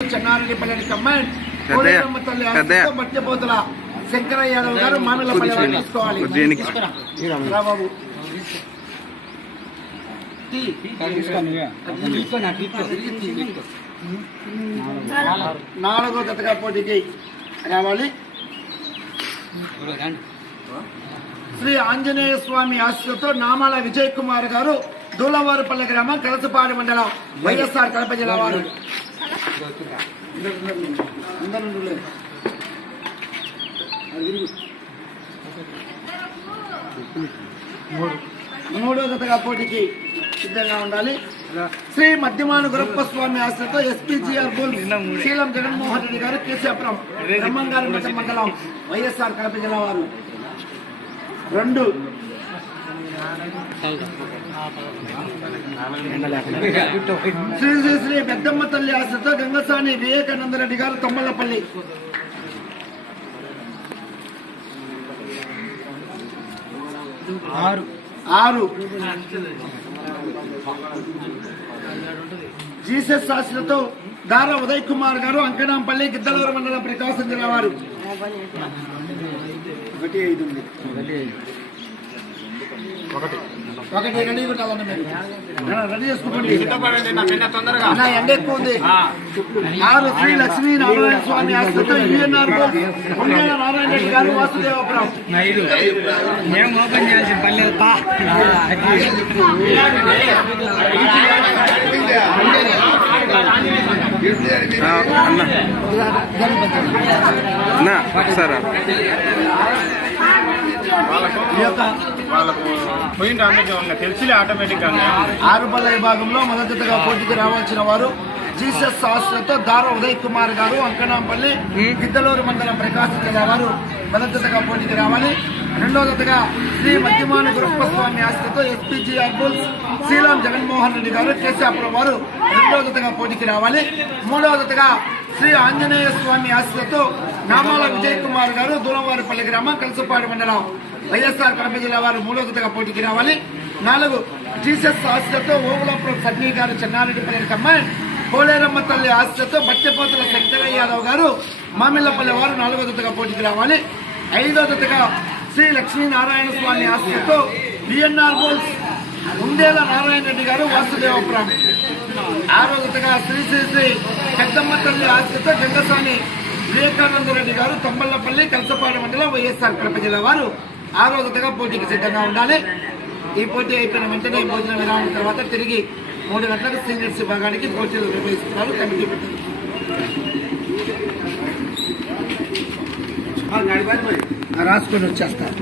Chennareddipalli command పెద్దయ్య, కోడేరమ్మ తల్లి పెద్దయ్య. ఆశీస్సుతో మధ్యపోతుల శంకరయ్య యాదవ్ గారు మామిళ్ళపల్లి వారు తీసుకోవాలి కొద్దిగా వెనక్కి. రా బాబు నాలుగో జతగా పోటీకి రావాలి శ్రీ ఆంజనేయ స్వామి ఆశీస్సుతో నామాల విజయ్ కుమార్ గారు దూలవారుపల్లి గ్రామం కలసపాడు మండలం వైఎస్ఆర్ కడప జిల్లా వారు. మూడో. జతగా పోటీకి సిద్ధంగా ఉండాలి శ్రీ మధ్యమాను గురప్ప స్వామి ఆశ్రతో ఎస్పీజీఆర్ బోల్ శీలం జగన్మోహన్ రెడ్డి గారు కేశవపురం బ్రహ్మంగారి మండలం వైఎస్ఆర్ కడప జిల్లా వారు రెండు శ్రీ శ్రీ శ్రీ పెద్దమ్మ తల్లి ఆశ్రతో గంగసాని వివేకానంద రెడ్డి గారు తమ్మలపల్లి ఆరు. ఆరు. జీసస్ ఆశ్రతో దార ఉదయ్ కుమార్ గారు అంకనాంపల్లి గిద్దలూరు మండలం ప్రకాశం జిల్లా వారు. ఒకటి ఐదు. ఉంది ఒకటి రెడీ ఉండాలన్న మీరు. రెడీ చేసుకోండి అన్న, ఎండ ఎక్కువ ఉంది. ఆరు Shri Lakshmi Narayana Swamy ఆశ్రతో U N R Narayana Reddy garu Vasudevapuram. ఏం ఓపెన్ చేయాల్సిన పని లేదు. అన్న. అన్న ఒకసారి వాళ్ళకు ఆటోమేటిక్ ఆరుపల్ల విభాగంలో మొదటిగా పోటీకి రావాల్సిన వారు జీసస్ శాస్త్రతో దార ఉదయ్ కుమార్ గారు అంకనాంపల్లి గిద్దలూరు మండలం ప్రకాశం జిల్లా వారు మొదటిగా పోటీకి రావాలి. రెండో జతగా శ్రీ మధ్యమాన గురుస్వామి ఆశ్రతో ఎస్పీజీ అర్బుల్ శ్రీరామ్ జగన్మోహన్ రెడ్డి గారు కేశాపురం వారు రెండో పోటీకి రావాలి. మూడవ జతగా శ్రీ ఆంజనేయ స్వామి ఆశ్రతో నామాల విజయ్ కుమార్ గారు దూలంవారిపల్లి గ్రామం కలసపాడు మండలం వైఎస్ఆర్ కడప జిల్లా వారు మూడో పోటీకి రావాలి. నాలుగు జీసస్ ఆశతో ఓగులాపురం సన్నీ గారు చెన్నారెడ్డిపల్లి కమ్మాయి కోలేరమ్మ తల్లి ఆశతో బచ్చపోతుల శంకరయ్య యాదవ్ గారు మామిళ్ళపల్లి వారు నాలుగో జతగా పోటీకి రావాలి. ఐదో జతగా శ్రీ లక్ష్మీనారాయణ స్వామి ఆశతో బిఎన్ఆర్ బోల్స్ ఉండేల నారాయణ రెడ్డి గారు వాసుదేవపురం. ఆరో జతగా శ్రీ శ్రీ శ్రీ పెద్దమ్మ తల్లి ఆశతో గంగస్వామి వివేకానంద రెడ్డి గారు తమ్మల్లపల్లి కలసపాడు మండలం వైఎస్ఆర్ కడప జిల్లా వారు ఆరో జతగా పోటీకి సిద్ధంగా ఉండాలి. ఈ పోటీ అయిపోయిన వెంటనే భోజన విరామం తర్వాత తిరిగి మూడు గంటలకు సీనియర్స్ విభాగానికి పోటీలు నిర్వహిస్తున్నారు కమిటీ పెట్టారు రాసుకొని వచ్చేస్తారు.